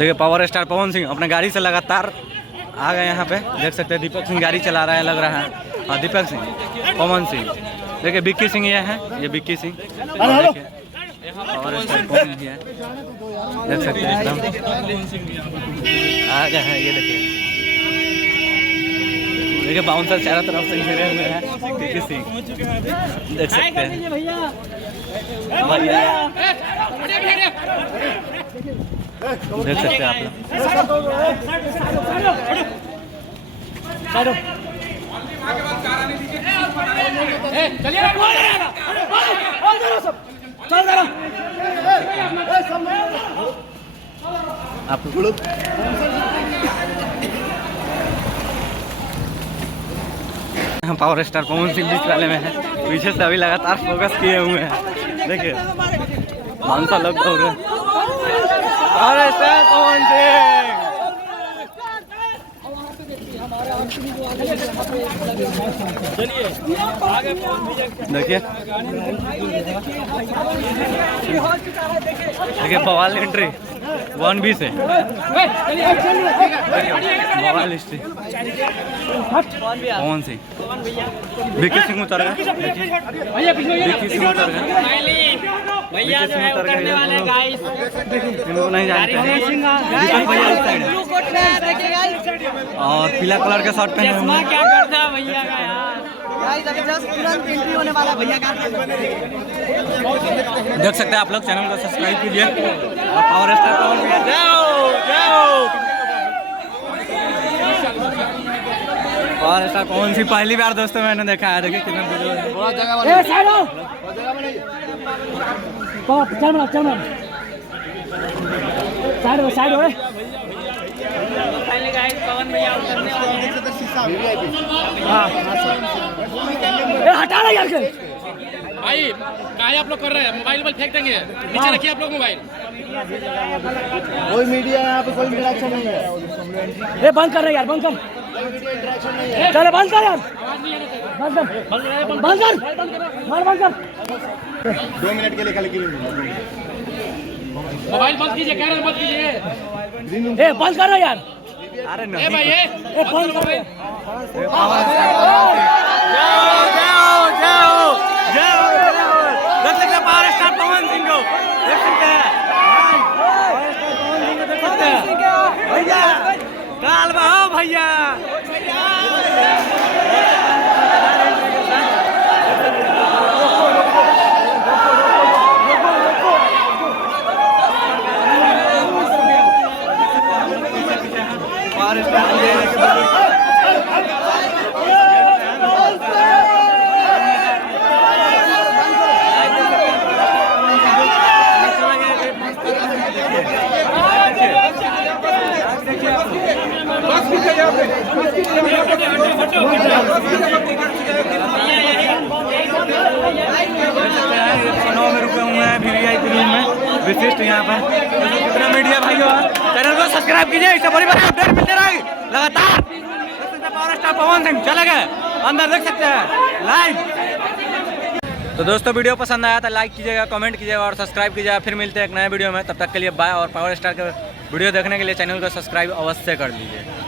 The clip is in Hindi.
देखिए पावर स्टार पवन सिंह अपने गाड़ी से लगातार आ गए यहाँ पे, देख सकते हैं। दीपक सिंह गाड़ी चला रहा है लग रहा है। हाँ दीपक सिंह, पवन सिंह, देखिए विक्की सिंह ये है, ये विक्की सिंह पावर स्टार पवन सिंह है, देख सकते हैं एकदम आ गए हैं। ये देखिए देखिए बाउंसर चारों तरफ से घेरे हुए हैं विक्की सिंह, देख सकते हैं भैया। देख सकते हैं आप लोग। आप लोग पावर स्टार पवन सिंह बीच वाले में है, पीछे से अभी लगातार फोकस किए हुए हैं। देखिए मानसा लोग दौड़ रहे हैं। पावर स्टार पवन सिंह देखिए देखिए बवाल एंट्री 1B से बवाल हिस्ट्री पवन सिंह। विक्की सिंह उतर गए, विक्की सिंह उतर गए, भैया जो है उतरने वाले गाइस, इनको नहीं जानते हैं। दीपक भैया इस साइड है और पीला कलर का शर्ट पहने हुए हैं। क्या करता है भैया का यार, गाइस अभी जस्ट तुरंत एंट्री होने वाला भैया का। देख सकते हैं आप लोग, चैनल को सब्सक्राइब कीजिए और पावर स्टार पवन भैया जाओ जाओ। पावर स्टार पवन सिंह पहली बार दोस्तों मैंने देखा है। देखिए कितना साइड हो पवन भैया उतरने वाले। हटा ना यार भाई, काहे आप लोग कर रहे हैं? मोबाइल फेंक देंगे, नीचे रखिए आप लोग मोबाइल। कोई मीडिया यहाँ पे कोई इंटरेक्शन नहीं है। ये बंद कर रहे यार, बंद कर, चलो बंद कर यार, बंद कर, बंद कर, बंद कर। 2 मिनट के लिए कल की मोबाइल बंद कीजिए, कह रहे हैं बंद कीजिए। ए बंद कर रहा यार, अरे ए भाई ये बंद कर। देख सकते हैं पावर स्टार पवन सिंह को, देख सकते हैं भैया काल बहाओ भैया। पावर स्टार में रुके हुए हैं वीवीआईपी रूम में विशिष्ट यहाँ पर। कितना मीडिया भाइयों, चैनल को सब्सक्राइब कीजिए, इससे बड़ी बड़ी अपडेट मिलते रहेगी लगातार। पावर स्टार पवन सिंह चले गए अंदर, देख सकते हैं लाइव। तो दोस्तों वीडियो पसंद आया तो लाइक कीजिएगा, कमेंट कीजिएगा और सब्सक्राइब कीजिएगा। फिर मिलते हैं एक नए वीडियो में, तब तक के लिए बाय। और पावर स्टार के वीडियो देखने के लिए चैनल को सब्सक्राइब अवश्य कर लीजिए।